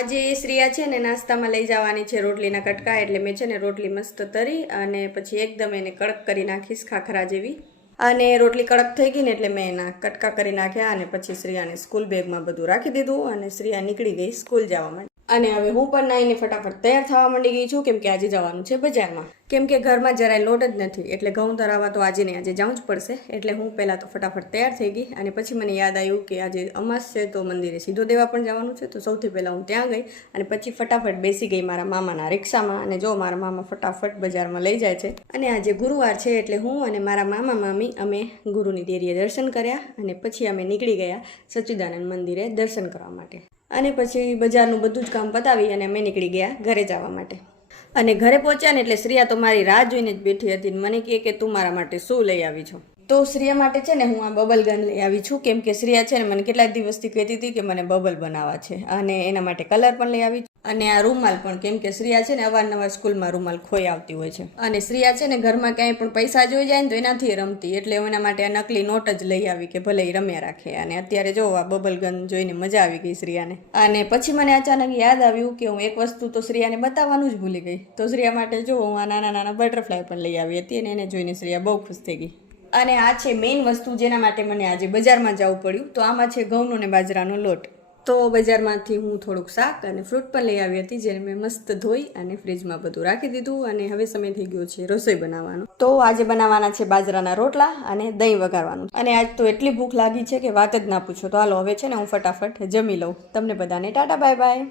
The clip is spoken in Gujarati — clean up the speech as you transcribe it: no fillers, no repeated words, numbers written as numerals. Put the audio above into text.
આજે શ્રીયા છે ને નાસ્તામાં લઈ જવાની છે રોટલીના કટકા, એટલે મેં છે ને રોટલી મસ્ત તરી અને પછી એકદમ એને કડક કરી નાખીશ ખાખરા જેવી. અને રોટલી કડક થઈ ગઈ ને એટલે મેં એના કટકા કરી નાખ્યા અને પછી શ્રીયાને સ્કૂલ બેગમાં બધું રાખી દીધું અને શ્રીયા નીકળી ગઈ સ્કૂલ જવા માટે. અને હવે હું પણ નાઈને ફટાફટ તૈયાર થવા માંડી ગઈ છું, કેમ કે આજે જવાનું છે બજારમાં. કેમ કે ઘરમાં જરાય લોટ જ નથી, એટલે ઘઉં ધરાવવા તો આજે ને આજે જવું જ પડશે. એટલે હું પહેલાં તો ફટાફટ તૈયાર થઈ ગઈ અને પછી મને યાદ આવ્યું કે આજે અમાસ છે તો મંદિરે સીધો દેવા પણ જવાનું છે. તો સૌથી પહેલાં હું ત્યાં ગઈ અને પછી ફટાફટ બેસી ગઈ મારા મામાના રિક્ષામાં. અને જો મારા મામા ફટાફટ બજારમાં લઈ જાય છે. અને આજે ગુરુવાર છે એટલે હું અને મારા મામા મામી અમે ગુરુની દેરીએ દર્શન કર્યા અને પછી અમે નીકળી ગયા સચ્ચિદાનંદ મંદિરે દર્શન કરવા માટે. અને પછી બજારનું બધું જ કામ પતાવી અને અમે નીકળી ગયા ઘરે જવા માટે. અને ઘરે પહોંચ્યા ને એટલે શ્રીયા તો મારી રાહ જોઈને જ બેઠી હતી. મને કહે કે તું મારા માટે શું લઈ આવી છો? તો શ્રીયા માટે છે ને હું આ બબલ ગન લઈ આવી છું, કેમ કે શ્રીયા છે ને મને કેટલાક દિવસથી કહેતી હતી કે મને બબલ બનાવવા છે. અને એના માટે કલર પણ લઈ આવી અને આ રૂમાલ પણ, કેમ કે શ્રીયા છે ને અવારનવાર સ્કૂલમાં રૂમાલ ખોઈ આવતી હોય છે. અને શ્રીયા છે ને ઘરમાં ક્યાંય પણ પૈસા જોઈ જાય ને તો એનાથી રમતી, એટલે એના માટે આ નકલી નોટ જ લઈ આવી કે ભલે એ રમ્યા રાખે. અને અત્યારે જો આ બબલ ગન જોઈને મજા આવી ગઈ શ્રીયાને. અને પછી મને અચાનક યાદ આવ્યું કે હું એક વસ્તુ તો શ્રીયાને બતાવવાનું જ ભૂલી ગઈ. તો શ્રીયા માટે જો હું આ નાના નાના બટરફ્લાય પણ લઈ આવી હતી અને એને જોઈને શ્રીયા બહુ ખુશ થઈ ગઈ. અને આ છે મેઇન વસ્તુ જેના માટે મને આજે બજારમાં જવું પડ્યું. તો આમાં છે ઘઉંનો ને બાજરાનો લોટ. તો બજારમાંથી હું થોડુંક શાક અને ફ્રૂટ પણ લઈ આવી હતી, જેને મેં મસ્ત ધોઈ અને ફ્રીજમાં બધું રાખી દીધું. અને હવે સમય થઈ ગયો છે રસોઈ બનાવવાનો. તો આજે બનાવવાના છે બાજરાના રોટલા અને દહીં વઘારવાનું. અને આજ તો એટલી ભૂખ લાગી છે કે વાત જ ના પૂછો. તો હાલો હવે છે ને હું ફટાફટ જમી લઉં. તમને બધાને ટાટા બાય બાય.